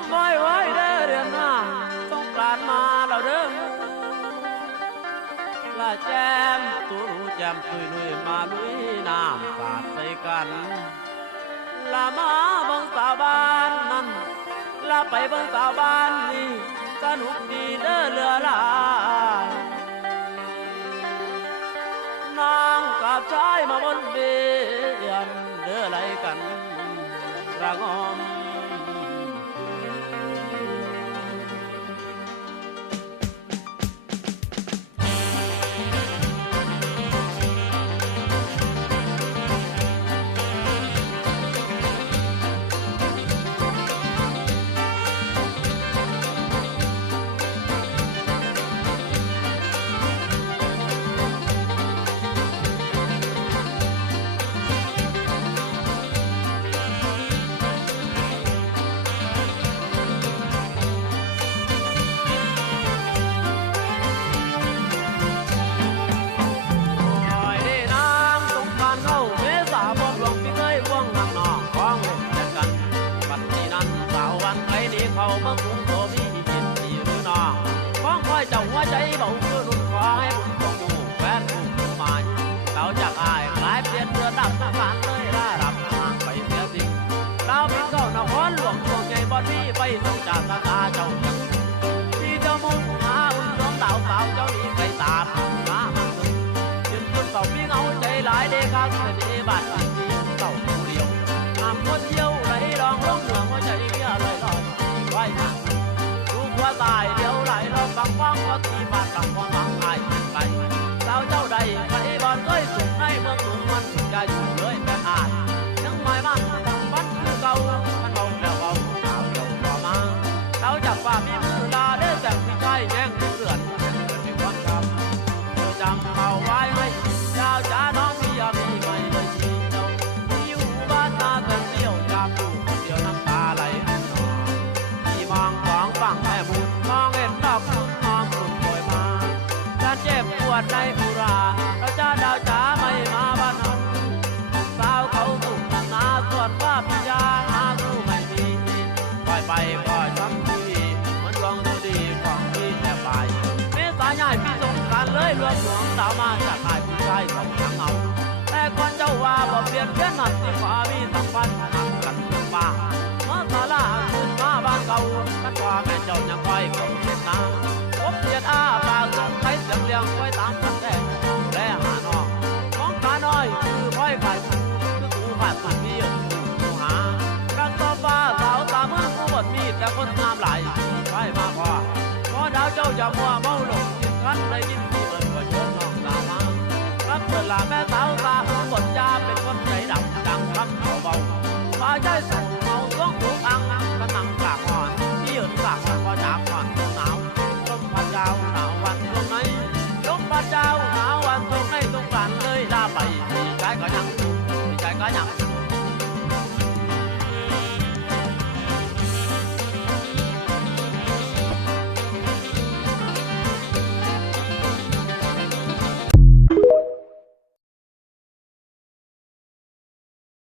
มไว้ไว้เด้อเดือนหน้าสงกรานต์มาเราเด้อลาแจมตูแจมตุยลุยมาลุยน้ำสาดใส่กันลามาบังสาวบ้านนั้นลาไปบังสาวบ้านนี่สนุกดีเด้อเรือลานางกับชายมาบนเบียนเด้อไรกันระงมเขาเมื่อคุงโตมีกินดีหรือน้องฟ้องคอยเจ้าหัวใจเบาคือรุ่นขอให้บุญของดูแฟนผู้หมายเราจากอายกลายเปลี่ยนเรือดับทหารเลยได้รับทางไปเสียสิ่งเราบินเข้านครหลวงดวงใหญ่บอลมีไปส่งจากตาเจ้าที่เจ้ามุ่งหาอุ่นดวงดาวสาวเจ้านี้ไกลตามามันสุดยืนจนเต่าพี่เงาใจหลายเด็กข้างเสน่ห์บาดที่เต่าผู้เดียวทำคนเที่ยวไหลรองร้องเหนือหัวใจเบี้ยลอยลอยไว้ลูกว่าตายเดี๋ยวไหลเราฟังฟังว่าที่บ้านฟังฟังฟังไอ้ไก่สาวเจ้าใดไปบอลเคยสุขในเมืองหลวงมันสุดใจอยู่เลยแม่อาจยังไม่มันฟันคือเก่ามันเบาแล้วเบาสาวเดียวต่อมาเราจากว่ามีมือลาได้จากพี่ชายแย่งเรือนมีความจำเธอจำเอาไว้ให้เจ้าจ้าน้องพี่มีไม่เลยทีเจ้าที่อยู่บ้านนาแต่เที่ยวจำอยู่คนเดียวน้ำตาไหลมองของฝั่งแม่บุญมองเห็นดอกบุญมองบุญโอยมาฉันเจ็บปวดในอุราเราจะดาวจ๋าไม่มาบ้านนั้นสาวเขาถูกตั้งนาส่วนว่าพิยาหาคู่ไม่มีปล่อยไปปล่อยช้ำทีเหมือนดวงดูดีของพี่แต่ไปเมษาใหญ่พี่สงการเลยรวมหลวงสาวมาจากขายผู้ชายสองทางเอาแต่คนเจ้าว่าบ่เปลี่ยนเพี้ยนหัดที่ฟ้ามีสัมพันธ์ทำกันเรื่องบ้าเมื่อสาราขึ้นมาบ้านเก่ากันว่าแม่เจ้ายังคอยคงเป็นนางพบเสียดอาปากส่งใครเสียงเลี้ยงไว้ตามกันแท้และหาน้องของขาน้อยคือพ่อยฝ่ายผู้คือกูผ่านสุดพี่กูหารักต่อฟ้าสาวตาเมื่อกูบดมีแต่คนงามหลายใช่มาพอดาวเจ้าอย่ามัวเมาหลงกินคันได้ยินที่เอิญว่าเชิญน้องสาวมารับเถิดละแม่สาวตาบดยาเป็นคนใจดำดังคำเบาๆฟ้าใจสั่น